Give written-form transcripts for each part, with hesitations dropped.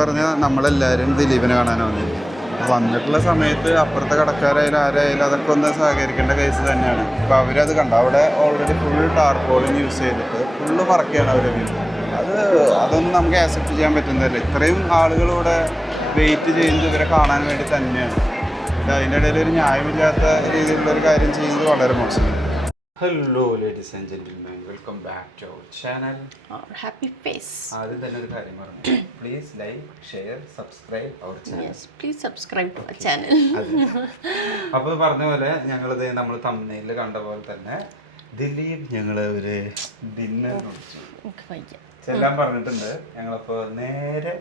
പറഞ്ഞാൽ നമ്മളെല്ലാവരും ദിലീപിനെ കാണാനാണ് വന്നിട്ടുള്ള സമയത്ത് അപ്പുറത്തെ കടക്കാരായാലും ആരായാലും അതൊക്കെ ഒന്ന് സഹകരിക്കേണ്ട കേസ് തന്നെയാണ്. അപ്പോൾ അവരത് കണ്ടു, അവിടെ ഓൾറെഡി ഫുൾ ടാർപോളിന് യൂസ് ചെയ്തിട്ട് ഫുള്ള് മറക്കുകയാണ് അവർ. അതൊന്നും നമുക്ക് ആക്സെപ്റ്റ് ചെയ്യാൻ പറ്റുന്നതല്ല. ഇത്രയും ആളുകളിവിടെ വെയിറ്റ് ചെയ്യുന്നത് ഇവരെ കാണാൻ വേണ്ടി തന്നെയാണ്. അതിൻ്റെ ഇടയിൽ ഒരു ന്യായമില്ലാത്ത രീതിയിലുള്ളൊരു കാര്യം ചെയ്യുന്നത് വളരെ മോശമാണ്. Hello ladies and gentlemen, welcome back to our channel Happy Face. ആദ്യം തന്നെ ഒരു കാര്യം പറഞ്ഞു, please like, share, subscribe our channel. Please subscribe to our channel. അപ്പോൾ പറഞ്ഞ പോലെ ഞങ്ങളിത് നമ്മൾ തംബ്നെയിലിൽ കണ്ട പോലെ തന്നെ ദിലീപ് ഞങ്ങൾ ഒരു ഡിന്നർ ചെല്ലാൻ പറഞ്ഞിട്ടുണ്ട്. ഞങ്ങളപ്പോൾ നേരെ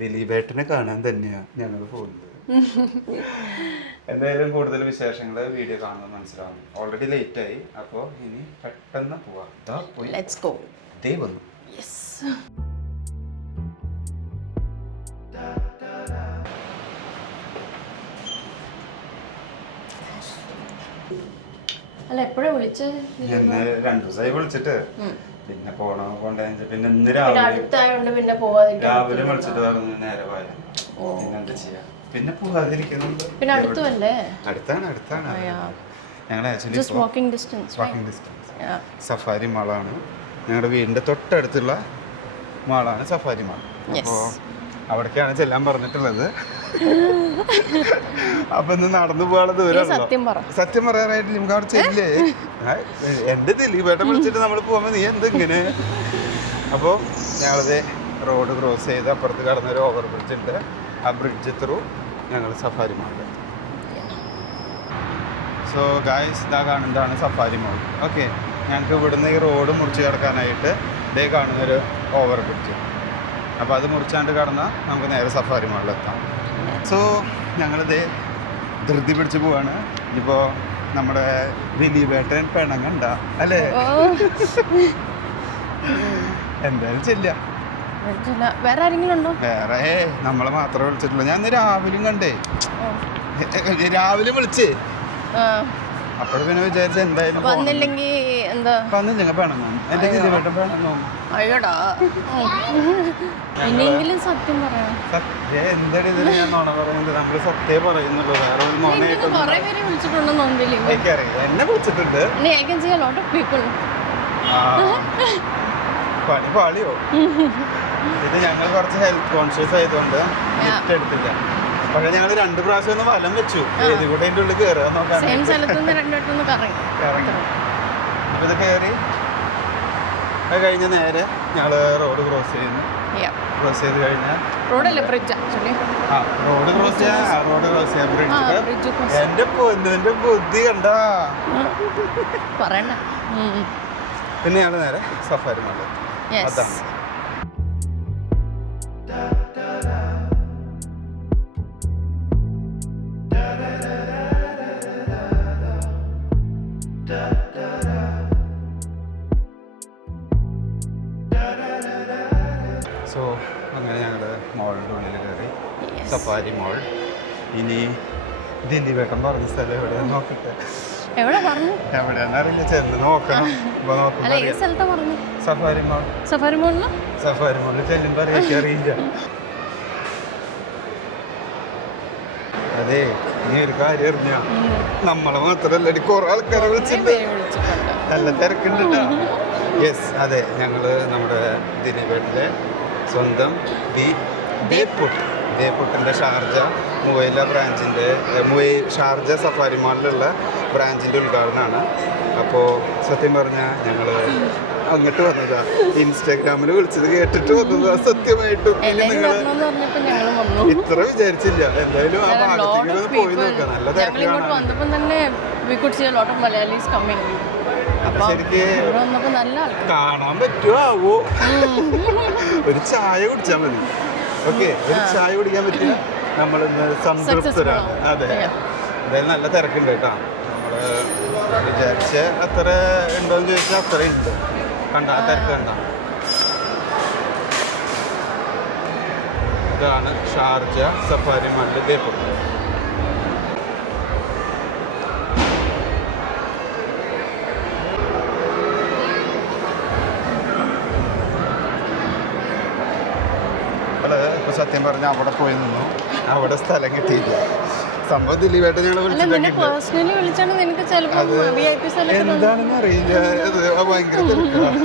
ദിലീപേട്ടനെ കാണാൻ തന്നെയാണ് ഞങ്ങൾ പോകുന്നത്. എന്തായാലും കൂടുതൽ വിശേഷങ്ങൾ വീഡിയോ കാണുമ്പോൾ മനസ്സിലാവും. ഓൾറെഡി ലേറ്റ് ആയി, അപ്പോൾ ഇനി പെട്ടെന്ന് പോവാം. ദേ വന്നു. അല്ല എപ്പോഴാ വിളിച്ചത്? എന്നെ 2 ദിവസമായി വിളിച്ചിട്ട്. പിന്നെ പോണോ കൊണ്ടേ, പിന്നെ ഇന്ന് അടുത്തായോണ്ട് പിന്നെ പോവാതിരിക്കും. രാവിലെ വിളിച്ചിട്ട് പറഞ്ഞു നേരെ പോയ. പിന്നെ എന്താ ചെയ്യാ, പിന്നെ പോവാതിരിക്കുന്നുണ്ട്. പിന്നെ അടുത്തല്ലേ? അടുത്താണ്. ഞങ്ങൾ ആക്ച്വലി വാക്കിംഗ് ഡിസ്റ്റൻസ് സഫാരി മാളാണ്. ഞങ്ങളുടെ വീടിൻ്റെ തൊട്ടടുത്തുള്ള മാളാണ് സഫാരി മാൾ. അപ്പോൾ അവിടേക്കാണ് ചെല്ലാൻ പറഞ്ഞിട്ടുള്ളത്. അപ്പൊ ഇന്ന് നടന്നു പോകാനുള്ള ദൂരമല്ലോ. സത്യം പറയാനായിട്ട് നമുക്ക് അവിടെ ചെല്ലേ. എന്റെ ദിലീപേട്ട വിളിച്ചിട്ട് നമ്മൾ പോകുമ്പോ നീ എന്തിങ്ങനെ. അപ്പോൾ ഞങ്ങളത് റോഡ് ക്രോസ് ചെയ്ത് അപ്പുറത്ത് കടന്നൊരു ഓവർ ബ്രിഡ്ജ് ഉണ്ട്. ആ ബ്രിഡ്ജ് ത്രൂ ഞങ്ങൾ സഫാരി മാൾ. സോ ഗായ്സ്, ഇതാ കാണുന്നതാണ് സഫാരി മാൾ. ഓക്കെ, ഞങ്ങൾക്ക് ഇവിടുന്ന് ഈ റോഡ് മുറിച്ച് കിടക്കാനായിട്ട് ഇതേ കാണുന്നൊരു ഓവർ ബ്രിഡ്ജ്. അപ്പോൾ അത് മുറിച്ചാണ്ട് കടന്നാൽ നമുക്ക് നേരെ സഫാരി മാളിലെത്താം. സോ ഞങ്ങളിത് ധൃതി പിടിച്ച് പോവാണ്. ഇപ്പോൾ നമ്മുടെ ദിലീപേട്ടൻ പിണങ്ങണ്ട അല്ലേ? എന്തായാലും ചെല്ല. വേറെ ആരെങ്കിലും ഉണ്ടോ? വേറെ നമ്മളെ മാത്രമേ വിളിച്ചിട്ടുള്ളൂ. ഞാൻ ഇന്ന് രാവിലെയും കണ്ടേ, രാവിലെ വിളിച്ചേ. അപ്പോൾ പിന്നെ വിചാരിച്ച എന്തായാലും വന്നില്ലെങ്കിൽ എന്താ വന്നില്ലെങ്കിൽ പിണങ്ങും. എൻ്റെ ദിലീപേട്ടൻ പിണങ്ങും. അയ്യോടാ, ഇനിയെങ്കിലും സത്യം പറയാം. എന്താ ഇതിന് ഞാൻ നുണ പറയുന്നത്? നമ്മൾ സത്യം പറയുന്നുള്ളൂ, വേറെ ഒരു നുണയായിട്ട്. എനിക്കറിയാം, എന്നെ വിളിച്ചിട്ടുണ്ട്. പണി പാളിയോ? ഇത് ഞങ്ങൾ കുറച്ച് ഹെൽത്ത് കോൺഷ്യസ് ആയതുകൊണ്ട് ഗിഫ്റ്റ് എടുത്തില്ല. പക്ഷെ ഞങ്ങൾ 2 പ്രാവശ്യം ഒന്ന് വലം വെച്ചു. ഏത് കൂടെ അതിൻ്റെ ഉള്ളിൽ കയറുക നോക്കാൻ. അപ്പൊ ഇത് കയറി അത് കഴിഞ്ഞ് നേരെ ഞങ്ങൾ റോഡ് ക്രോസ് ചെയ്യുന്നു. ക്രോസ് ചെയ്ത് കഴിഞ്ഞാൽ റോഡ് ക്രോസ് ചെയ്യാൻ ബ്രിഡ്ജ്. എന്റെ പൊന്നിന്റെ ബുദ്ധി കണ്ടാ പറയണ്ട. പിന്നെ ഞങ്ങൾ നേരെ സഫാരി മാൾ. അതാണ് സോ അങ്ങനെ ഞങ്ങൾ മോളിൻ്റെ ഉള്ളിൽ കയറി, സഫാരി മോൾ. ഇനി ദിലീപേട്ടൻ പറഞ്ഞ സ്ഥലം എവിടെയാന്ന് നോക്കട്ടെ. എവിടെയാന്ന് അറിയില്ല, ചെന്ന് നോക്കണം. സഫാരി മോളിൽ ചെല്ലുമ്പോൾ അറിയില്ല. അതെ, നീ ഒരു കാര്യം അറിഞ്ഞ, നമ്മളെ മാത്രല്ല കുറെ ആൾക്കാരെ വിളിച്ചിട്ടുണ്ട്. നല്ല തിരക്കുണ്ട്. യെസ്, അതെ, ഞങ്ങൾ നമ്മുടെ ദിലീപേട്ടൻ്റെ സ്വന്തം ദേപുട്ടിൻ്റെ ഷാർജ മുവൈല ബ്രാഞ്ചിൻ്റെ ഷാർജ സഫാരി മാളിലുള്ള ബ്രാഞ്ചിൻ്റെ ഉദ്ഘാടനമാണ്. അപ്പോൾ സത്യം പറഞ്ഞാൽ ഞങ്ങൾ അങ്ങോട്ട് വന്നതാ. ഇൻസ്റ്റാഗ്രാമിൽ വിളിച്ചത് കേട്ടിട്ട് വന്നതാ. സത്യമായിട്ടും നിങ്ങൾ ഇത്ര വിചാരിച്ചില്ല. എന്തായാലും ആ ഭാഗത്തേക്ക് പോയി നോക്കാം. നല്ല തിരക്കാണ്. ശരിക്ക് കാണാൻ പറ്റുമോ ആവോ? ഒരു ചായ കുടിച്ചാൽ മതി. ഓക്കെ, ഒരു ചായ കുടിക്കാൻ പറ്റില്ല, നമ്മളിന്ന് സംതൃപ്തരാണ്. അതെ, എന്തായാലും നല്ല തിരക്കുണ്ട് കേട്ടോ. നമ്മൾ വിചാരിച്ച അത്ര ഉണ്ടോയെന്ന് ചോദിച്ചാൽ അത്ര ഉണ്ട്. കണ്ട ആ തിരക്ക് കണ്ട. ഇതാണ് ഷാർജ സഫാരി മാൾ ദേപുട്ട്. സത്യം പറഞ്ഞാൽ അവിടെ പോയി നിന്നു. അവിടെ സ്ഥലം കിട്ടിയില്ല. സംഭവം ദിലീപേട്ടൻ ഞങ്ങൾ അല്ല നിന്നെ പേഴ്സണലി വിളിച്ചാണ് നിനക്ക് ചിലപ്പോൾ VIP സ്ഥലത്ത് എന്താണെന്ന് അറിയില്ല. അത് ഭയങ്കര തിരക്കാണ്.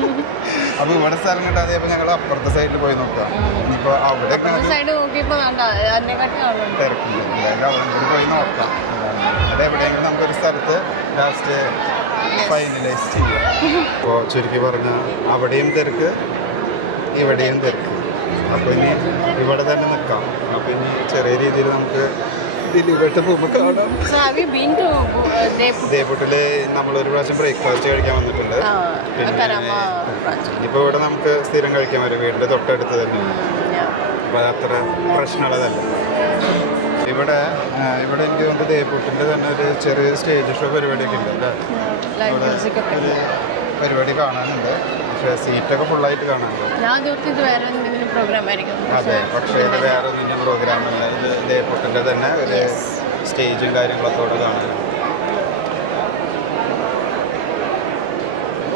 അപ്പോൾ ഇവിടെ സ്ഥലം കിട്ടാതെ അപ്പോൾ ഞങ്ങൾ അപ്പുറത്തെ സൈഡിൽ പോയി നോക്കാം. ഇനിയിപ്പോൾ അവിടെ സൈഡ് നോക്കിയപ്പോൾ അതിനെക്കാട്ടി കാണുന്നുണ്ട്. തിരക്കില്ല. എന്തായാലും അവിടെ കൂടി പോയി നോക്കാം. അത് എവിടെയെങ്കിലും നമുക്കൊരു സ്ഥലത്ത് ലാസ്റ്റ് ഫൈനലൈസ് ചെയ്യാം. അപ്പോൾ ചുരുക്കി പറഞ്ഞാൽ അവിടെയും തിരക്ക്, ഇവിടെയും തിരക്ക്. അപ്പോൾ ഇനി ഇവിടെ തന്നെ നിൽക്കാം. അപ്പോൾ ഇനി ചെറിയ രീതിയിൽ നമുക്ക് ദിലീപേട്ട പോകുമ്പോൾ കാണാം. ദേവൂട്ടിൽ നമ്മളൊരു പ്രാവശ്യം ബ്രേക്ക്ഫാസ്റ്റ് കഴിക്കാൻ വന്നിട്ടുണ്ട്. ഇപ്പോൾ ഇവിടെ നമുക്ക് സ്ഥിരം കഴിക്കാൻ വരും. വീടിൻ്റെ തൊട്ടടുത്ത് തന്നെ. അപ്പോൾ അതത്ര പ്രശ്നമുള്ളതല്ല. ഇവിടെ എനിക്ക് തോന്നുന്നത് ദേവൂട്ടിൻ്റെ തന്നെ ഒരു ചെറിയ സ്റ്റേജ് ഷോ പരിപാടിയൊക്കെ ഉണ്ട് അല്ലേ? ഒരു പരിപാടി കാണാനുണ്ട്. പക്ഷേ സീറ്റൊക്കെ ഫുള്ളായിട്ട് കാണാനുണ്ട്. അതെ, പക്ഷേ ഇത് വേറെ ഒന്നിൻ്റെ പ്രോഗ്രാമല്ല. ഇത് ദേവൂട്ടിൻ്റെ തന്നെ ഒരു സ്റ്റേജും കാര്യങ്ങളൊക്കെ ഇവിടെ കാണാനുണ്ട്.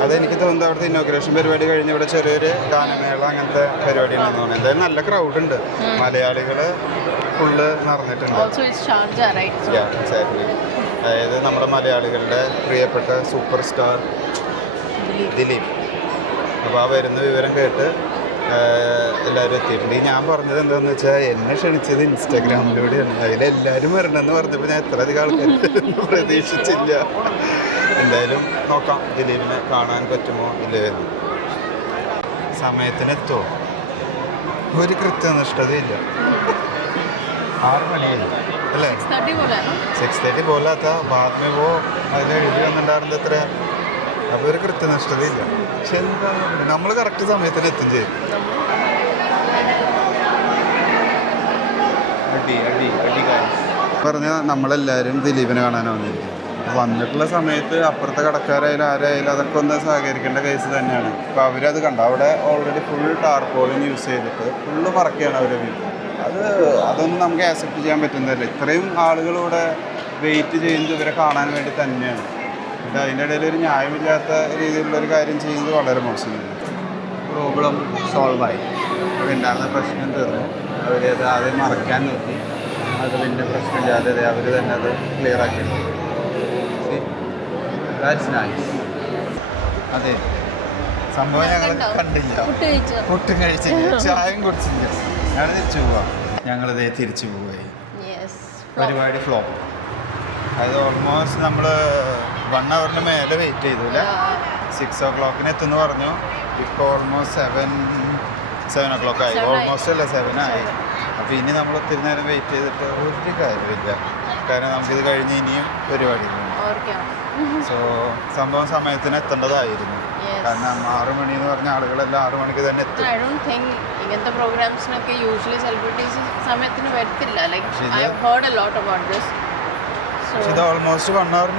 അതെനിക്ക് തോന്നുന്നത് അവിടുത്തെ ഇന്നോഗ്രേഷൻ പരിപാടി കഴിഞ്ഞ് ഇവിടെ ചെറിയൊരു ഗാനമേള അങ്ങനത്തെ പരിപാടി ഉണ്ടെന്ന് തോന്നുന്നു. എന്തായാലും നല്ല ക്രൗഡ് ഉണ്ട്. മലയാളികൾ ഫുള്ള് നിറഞ്ഞിട്ടുണ്ട്. അതായത് നമ്മുടെ മലയാളികളുടെ പ്രിയപ്പെട്ട സൂപ്പർ സ്റ്റാർ ദിലീപ്. അപ്പോൾ ആ വരുന്ന വിവരം കേട്ട് എല്ലാവരും എത്തിയിട്ടുണ്ട്. ഞാൻ പറഞ്ഞത് എന്താണെന്ന് വെച്ചാൽ എന്നെ ക്ഷണിച്ചത് ഇൻസ്റ്റാഗ്രാമിലൂടെയാണ്. അതിലെല്ലാവരും വരണമെന്ന് പറഞ്ഞപ്പോൾ ഞാൻ എത്ര അധികം ആൾക്കാർ പ്രതീക്ഷിച്ചില്ല. എന്തായാലും നോക്കാം ദിലീപിനെ കാണാൻ പറ്റുമോ ഇല്ലെന്ന്. സമയത്തിനെത്തുമോ? ഒരു കൃത്യനിഷ്ഠതയില്ല. 6 മണിയില്ല അല്ലേ? 6:30 പോലാത്ത ബാത്മേ പോ അതിൽ എഴുതി വന്നിട്ടുണ്ടായിരുന്നത് എത്ര? അപ്പോൾ ഒരു കൃത്യനിഷ്ഠതയില്ല. പക്ഷെ എന്താ നമ്മൾ കറക്റ്റ് സമയത്തിന് എത്തും ചെയ്യും. പറഞ്ഞാൽ നമ്മളെല്ലാവരും ദിലീപിനെ കാണാനാണ് വന്നിരിക്കുന്നത്. വന്നിട്ടുള്ള സമയത്ത് അപ്പുറത്തെ കടക്കാരായാലും ആരായാലും അതൊക്കെ ഒന്ന് സഹകരിക്കേണ്ട കേസ് തന്നെയാണ്. അപ്പോൾ അവരത് കണ്ട അവിടെ ഓൾറെഡി ഫുൾ ടാർപോളിൻ യൂസ് ചെയ്തിട്ട് ഫുള്ള് പറക്കുകയാണ് അവരെ വീട്ടിൽ. അതൊന്നും നമുക്ക് ആക്സെപ്റ്റ് ചെയ്യാൻ പറ്റുന്നതല്ല. ഇത്രയും ആളുകളിവിടെ വെയിറ്റ് ചെയ്യുന്നത് ഇവരെ കാണാൻ വേണ്ടി തന്നെയാണ്. ഇത് അതിൻ്റെ ഇടയിൽ ഒരു ന്യായമില്ലാത്ത രീതിയിലുള്ളൊരു കാര്യം ചെയ്യുന്നത് വളരെ മോശമാണ്. പ്രോബ്ലം സോൾവായി. അവിടെ ഉണ്ടായിരുന്ന പ്രശ്നം തീർന്നു. അവരത് ആദ്യം മറയ്ക്കാൻ നോക്കി. അത് പിന്നെ പ്രശ്നമില്ലാതെ അവർ തന്നെ അത് ക്ലിയർ ആക്കി. That's nice. അതെ, സംഭവം ഞങ്ങൾ കണ്ടില്ല. പുട്ടും കഴിച്ചില്ല, ചായയും കുടിച്ചില്ല. ഞങ്ങൾ തിരിച്ചു പോവാം. ഞങ്ങളിതേ തിരിച്ചു പോവുകയായി. പരിപാടി ഫ്ലോപ്പ്. അത് ഓൾമോസ്റ്റ് നമ്മൾ 1 hour മേലെ വെയിറ്റ് ചെയ്തു അല്ലേ? 6 o'clock എത്തുമെന്ന് പറഞ്ഞു. ഇപ്പോൾ ഓൾമോസ്റ്റ് 7 o'clock ആയി. ഓൾമോസ്റ്റ് അല്ല 7 ആയി. അപ്പോൾ ഇനി നമ്മൾ ഒത്തിരി നേരം വെയിറ്റ് ചെയ്തിട്ട് ഒരു കാര്യമില്ല. കാരണം നമുക്കിത് കഴിഞ്ഞ് ഇനിയും പരിപാടിയില്ല. സോ സംഭവം സമയത്തിന് എത്തേണ്ടതായിരുന്നു. കാരണം 6 മണി എന്ന് പറഞ്ഞ ആളുകളെല്ലാം 6 മണിക്ക് തന്നെ എത്തും. ഇങ്ങനത്തെ പ്രോഗ്രാംസിനൊക്കെ യൂഷ്വലി സെലിബ്രിറ്റീസ് സമയത്തിന് വരത്തില്ല. Like I have heard a lot about this. പക്ഷേ ഇത് ഓൾമോസ്റ്റ് 1 hour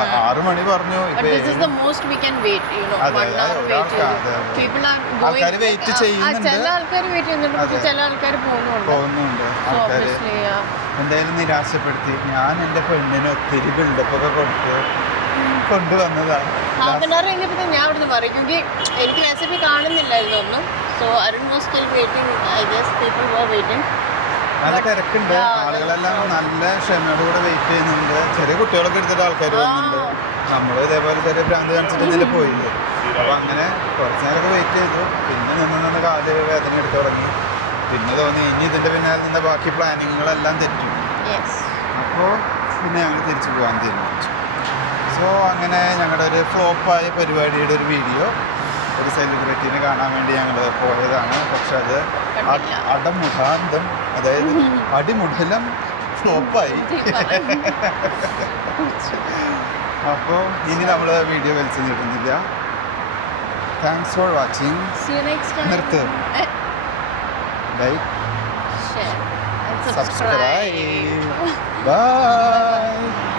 6 മണി പറഞ്ഞു. ആൾക്കാർ വെയിറ്റ് ചെയ്യുന്നുണ്ട്. പോകുന്നുണ്ട്. എന്തായാലും നിരാശപ്പെടുത്തി. ഞാൻ എൻ്റെ പെണ്ണിന് ഒത്തിരി ബിൽഡപ്പൊക്കെ കൊണ്ടുവന്നതാണ്. ഞാൻ ഇവിടുന്ന് പറയും. എനിക്ക് റെസിപ്പി കാണുന്നില്ലായിരുന്നു ഒന്നും. So Arun was still waiting. I guess people were waiting. നല്ല തിരക്കുണ്ട്. ആളുകളെല്ലാം നല്ല ക്ഷമയോടുകൂടെ വെയിറ്റ് ചെയ്യുന്നുണ്ട്. ചെറിയ കുട്ടികളൊക്കെ എടുത്തിട്ട് ആൾക്കാർ വരുന്നുണ്ട്. നമ്മളും ഇതേപോലെ ചെറിയ ഭ്രാന്ത് കാണിച്ചിട്ട് ഇതിൽ പോയില്ല. അപ്പോൾ അങ്ങനെ കുറച്ച് നേരമൊക്കെ വെയിറ്റ് ചെയ്തു. പിന്നെ നിന്ന് കാല് വേദന എടുത്ത് തുടങ്ങി. പിന്നെ തോന്നി ഇനി ഇതിൻ്റെ പിന്നാലെ നിന്ന ബാക്കി പ്ലാനിങ്ങുകളെല്ലാം തെറ്റും. അപ്പോൾ പിന്നെ ഞങ്ങൾ തിരിച്ചു പോകാൻ തീരുമാനിച്ചു. സോ അങ്ങനെ ഞങ്ങളുടെ ഒരു ഫ്ലോപ്പായ പരിപാടിയുടെ ഒരു വീഡിയോ ഒരു സെലിബ്രിറ്റീനെ കാണാൻ വേണ്ടി ഞങ്ങൾ പോയതാണ്. പക്ഷെ അത് അടമുഖാന്തം, അതായത് അടിമുടലം ഫ്ലോപ്പായി. അപ്പോൾ ഇനി നമ്മൾ വീഡിയോ വലിച്ചു നീട്ടുന്നില്ല. Thanks for watching. നിർത്ത്. Like, share, subscribe. ബൈ.